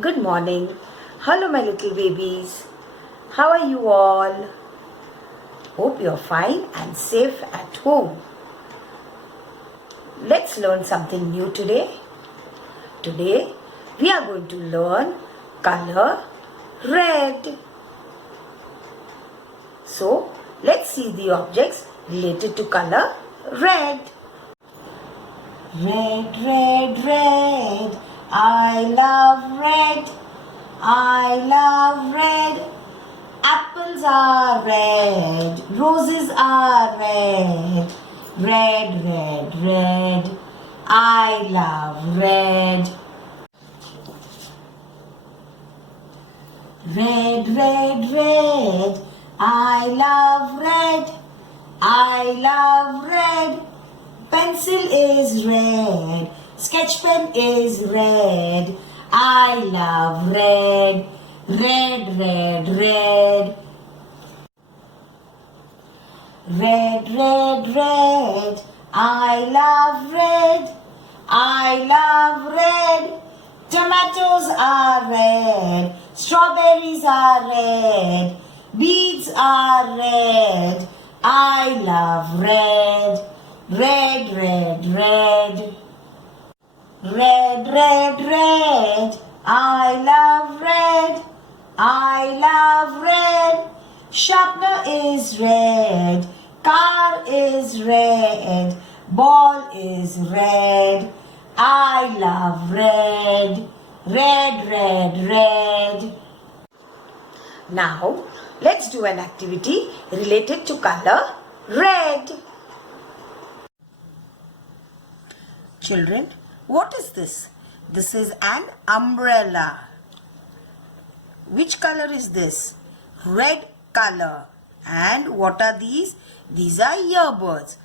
Good morning. Hello, my little babies. How are you all? Hope you're fine and safe at home. Let's learn something new today. Today, we are going to learn color red. So, let's see the objects related to color red. Red, red, red. I love red. I love red. Apples are red. Roses are red. Red, red, red. I love red. Red, red, red. I love red. I love red. Pencil is red. Sketch pen is red. I love red. Red, red, red. Red, red, red. I love red. I love red. Tomatoes are red. Strawberries are red. Beets are red. I love red. Red, red, red. Red, red, red. I love red. I love red. Sharpener is red. Car is red. Ball is red. I love red. Red, red, red. Now, let's do an activity related to color red. Children, what is this? This is an umbrella. Which color is this? Red color. And what are these? These are earbuds.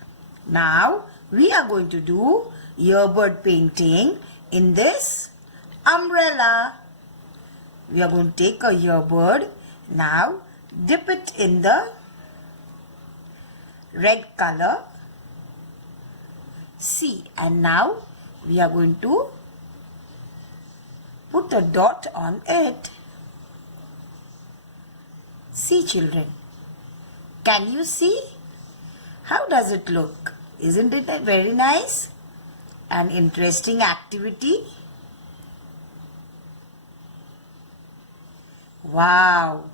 Now, we are going to do earbud painting in this umbrella. We are going to take a earbud. Now, dip it in the red color. See, and now we are going to put a dot on it. See, children, can you see? How does it look? Isn't it a very nice and interesting activity? Wow!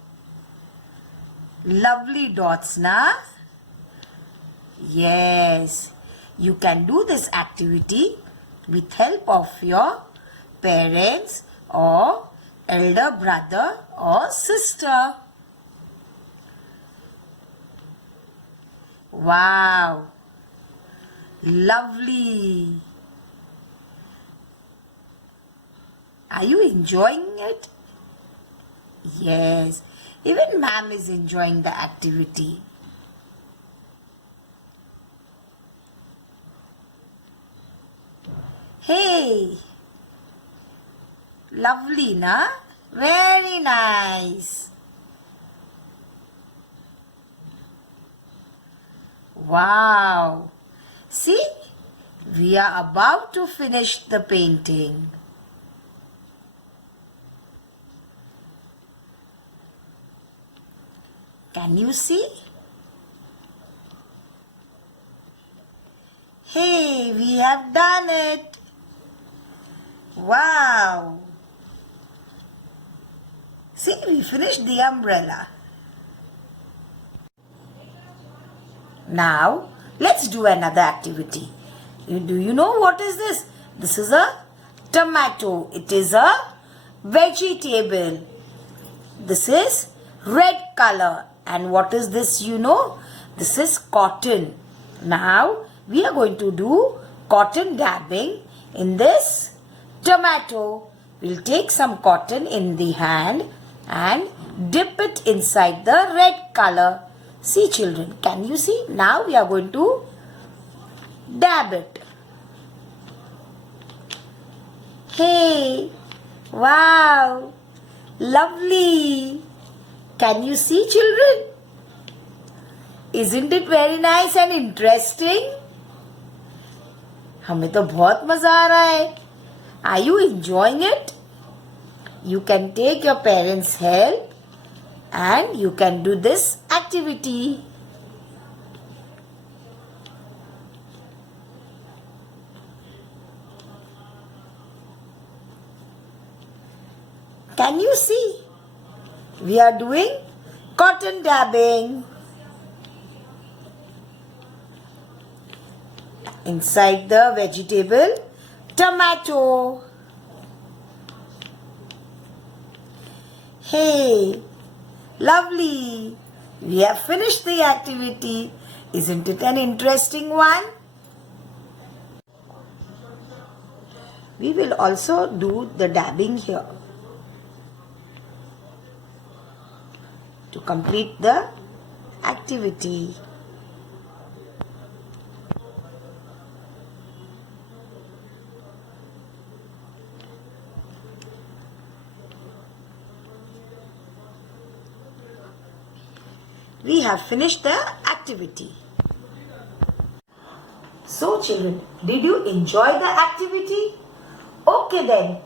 Lovely dots, na? Yes. You can do this activity with help of your parents or elder brother or sister. Wow! Lovely! Are you enjoying it? Yes, even ma'am is enjoying the activity. Hey! Lovely, na? Very nice. Wow! See, we are about to finish the painting. Can you see? Hey, we have done it. Wow! See, we finished the umbrella. Now, let's do another activity. Do you know what is this? This is a tomato. It is a vegetable. This is red color. And what is this, you know? This is cotton. Now, we are going to do cotton dabbing in this tomato. We'll take some cotton in the hand and dip it inside the red color. See, children, can you see? Now we are going to dab it. Hey, wow, lovely. Can you see, children? Isn't it very nice and interesting? हमें तो बहुत मजा आ रहा है. Are you enjoying it? you can take your parents' help and you can do this activity. Can you see? We are doing cotton dabbing. Inside the vegetable, tomato. Hey, lovely. We have finished the activity. Isn't it an interesting one? We will also do the dabbing here to complete the activity. We have finished the activity. So children, did you enjoy the activity? Okay then,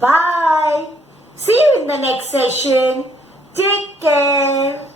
bye. See you in the next session. Take care.